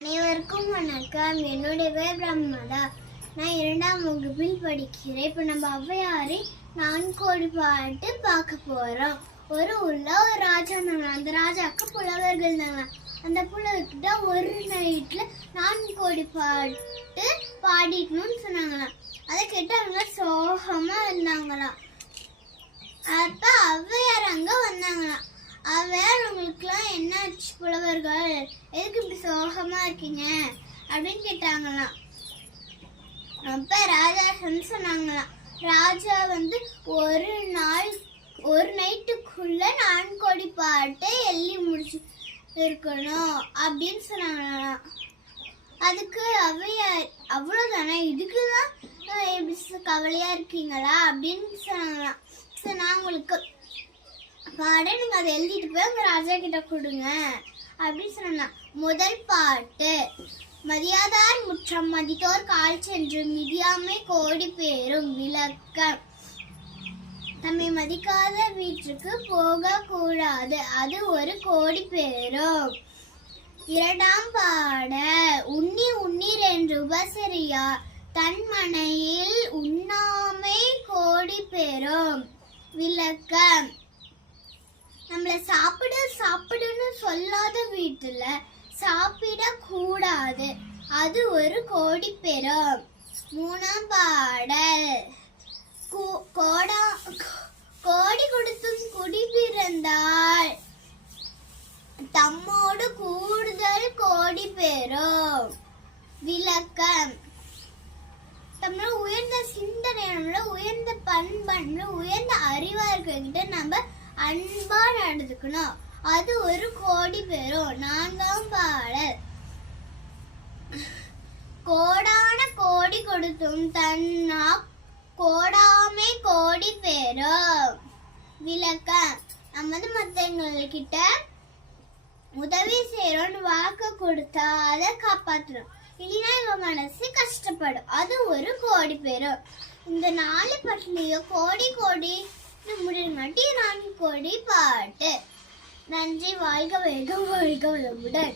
அனைவருக்கும் வணக்கம். என்னுடைய பேர் பிரம்மதா. நான் 2ஆம் வகுப்பில் படிக்கிறேன். இப்போ நம்ம ஔவையாரை நான்கோடி பாட்டு பார்க்க போறோம். ஒரு ஊர்ல ஒரு ராஜா இருந்தாங்க. அந்த ராஜாவுக்கு புலவர்கள் இருந்தாங்க. அந்த புலவர்கிட்ட ஒரு நைட்ல 4 கோடி பாட்டு பாடிக்கணும்னு சொன்னாங்களாம். அதை கேட்டு அவங்க சோகமா இருந்தாங்களாம். அப்ப ஔவையார் அங்க வந்தாங்களாம். உங்களுக்குலாம் என்னாச்சு புலவர்கள், எதுக்கு இப்படி சோகமா இருக்கீங்க அப்படின்னு கேட்டாங்களாம். அப்ப ராஜா சொன்னாங்களாம், ராஜா ஒரு நைட்டுக்குள்ள 4 கோடி பாட்டை எழுதி முடிச்சு இருக்கணும் அப்படின்னு சொன்னாங்களாம். அதுக்கு ஔவையார், அவ்வளவுதானே, இதுக்குதான் கவலையா இருக்கீங்களா அப்படின்னு சொன்னாங்களாம். சரி, நான் உங்களுக்கு பாட, நீங்க அதை எழுதிட்டு போய் உங்க ராஜா கிட்ட கொடுங்க அப்படின்னு சொன்னா. முதல் பாட்டு. மதியாதார் முற்றம் மதித்தோர் கால் சென்று மிதியாமை கோடி பேரும் விளக்கம். தம்மை மதிக்காத வீட்டுக்கு போக கூடாது, அது ஒரு கோடி பேரும். 2ஆம் பாட. உண்ணி உண்ணீர் என்று உபசரியா தன் மனையில் உண்ணாமை கோடி பேரும் விளக்கம். நம்மள சாப்பிடுன்னு சொல்லாத வீட்டுல சாப்பிட கூடாது, அது ஒரு கோடி பெறும். 3ஆம் பாடல். கோடி கொடுத்தும் குடி பிறந்தால் தம்மோடு கூடுதல் கோடி பெறும் விளக்கம். நம்மள உயர்ந்த சிந்தனை, நம்மள உயர்ந்த பண்பு, உயர்ந்த அறிவா இருக்கிட்ட நம்ம அன்பா நடந்துக்கணும், அது ஒரு கோடி பெறும். 4ஆம் பாடல். கோடான கோடி கொடுத்தும் தன்னா கோடாமை கோடி பெறும் விளக்கம். நம்ம மத்தவங்ககிட்ட உதவி செய்யறோம்னு வாக்கு கொடுத்தா அதை காப்பாற்றணும், இல்லைன்னா இவங்க மனசு கஷ்டப்படும், அது ஒரு கோடி பெறும். இந்த 4 பாட்டுலயும் கோடி கோடி முடிமாட்டி 4 கோடி பாட்டு. நன்றி. வாழ்க வைகம், வாழ்க வளமுடன்.